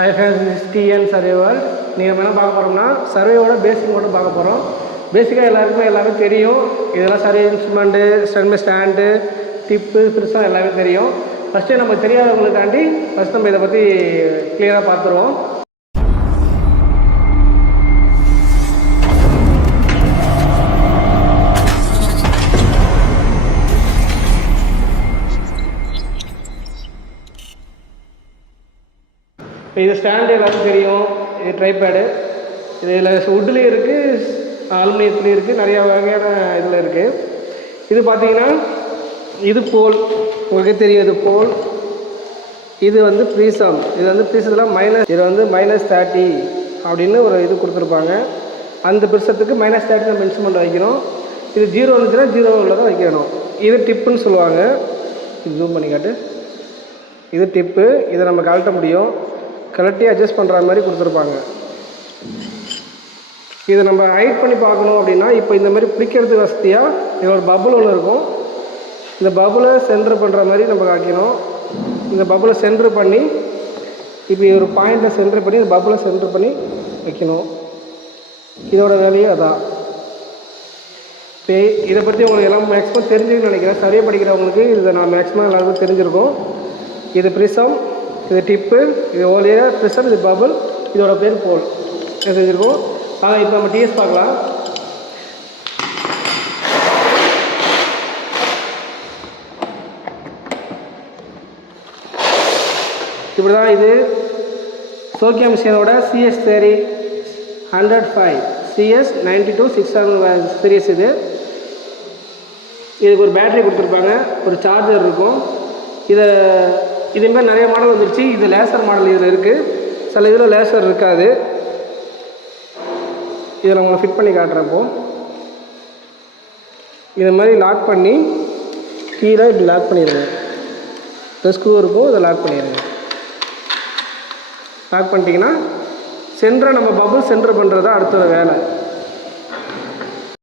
Hi friends, this TN survivor. நீங்கள் என்ன பார்க்க போகிறோம்னா சர்வேவோட பேசிக் மட்டும் பார்க்க போகிறோம். பேசிக்காக எல்லாருக்குமே எல்லாமே தெரியும். இதெல்லாம் சர்வே இன்ஸ்ட்ருமெண்ட்டு, ஸ்டாண்டு, டிப்பு, பெருசாக எல்லாமே தெரியும். ஃபஸ்ட்டு நமக்கு தெரியாதவங்களுக்காண்டி ஃபஸ்ட் நம்ம இதை பற்றி கிளியராக பார்த்துருவோம். இப்போ இது ஸ்டாண்டு எல்லாருக்கும் தெரியும். இது ட்ரைபேடு. இதில் வுட்லேயும் இருக்குது, அலுமினியத்துலேயும் இருக்குது, நிறையா வகையான இதில் இருக்குது. இது பார்த்திங்கன்னா இது போல், உங்களுக்கே தெரியும். இது போல், இது வந்து ப்ரீசம். இது வந்து ப்ரீசத்தில் இது வந்து -30 அப்படின்னு ஒரு இது கொடுத்துருப்பாங்க. அந்த ப்ரிசத்துக்கு -30 நம்ம இன்ஸ்ட்ருமெண்ட் வைக்கணும். இது 0 வந்துச்சுன்னா 0 தான் வைக்கணும். இது டிப்புன்னு சொல்லுவாங்க. இது ஜூம் பண்ணி காட்டு. இது டிப்பு. இதை நம்ம கழட்ட முடியும். கலட்டி அட்ஜஸ்ட் பண்ணுற மாதிரி கொடுத்துருப்பாங்க. இதை நம்ம ஹைட் பண்ணி பார்க்கணும் அப்படின்னா, இப்போ இந்த மாதிரி பிடிக்கிறதுக்கு வசதியாக இதில் ஒரு பபுள் ஒன்று இருக்கும். இந்த பபுளை சென்ட்ரு பண்ணுற மாதிரி நம்ம காய்க்கணும். இந்த பபுளை சென்ட்ரு பண்ணி இப்போ ஒரு பாயிண்ட்டை சென்ட்ரு பண்ணி இந்த பபுளை சென்ட்ரு பண்ணி வைக்கணும். இதோட வேலையே அதான். இப்போ இதை பற்றி உங்களுக்கு எல்லாம் மேக்ஸிமம் தெரிஞ்சுக்கணும்னு நினைக்கிறேன். சரியாக படிக்கிறவங்களுக்கு இதை நான் மேக்ஸிமம் எல்லாருக்கும் தெரிஞ்சிருக்கும். இது ப்ரிசம், இது டிப்பு, இது ஓலியா ப்ரிசம், இது பபுள், இதோட பேர் போல் செஞ்சுருக்கோம். ஆனால் இப்போ நம்ம டிஎஸ் பார்க்கலாம். இப்படி தான் இது சோக்கியா மிஷினோட சிஎஸ் தேரி 105 சிஎஸ் 92-600 சீரியஸ். இதுக்கு ஒரு பேட்டரி கொடுத்துருப்பாங்க, ஒரு சார்ஜர் இருக்கும். இதேமாதிரி நிறைய மாடல் வந்துருச்சு. இது லேசர் மாடல் இதில் இருக்குது. சில இதில் லேசர் இருக்காது. இதில் உங்களை ஃபிட் பண்ணி காட்டுறப்போ இதை மாதிரி லாக் பண்ணி கீழே இப்படி லாக் பண்ணிடுங்க. இந்த ஸ்க்ரூ இருக்கும், இதை லாக் பண்ணிடுங்க. லாக் பண்ணிட்டீங்கன்னா சென்டரை நம்ம பபுள் சென்டர் பண்ணுறது தான் அடுத்த வேலை.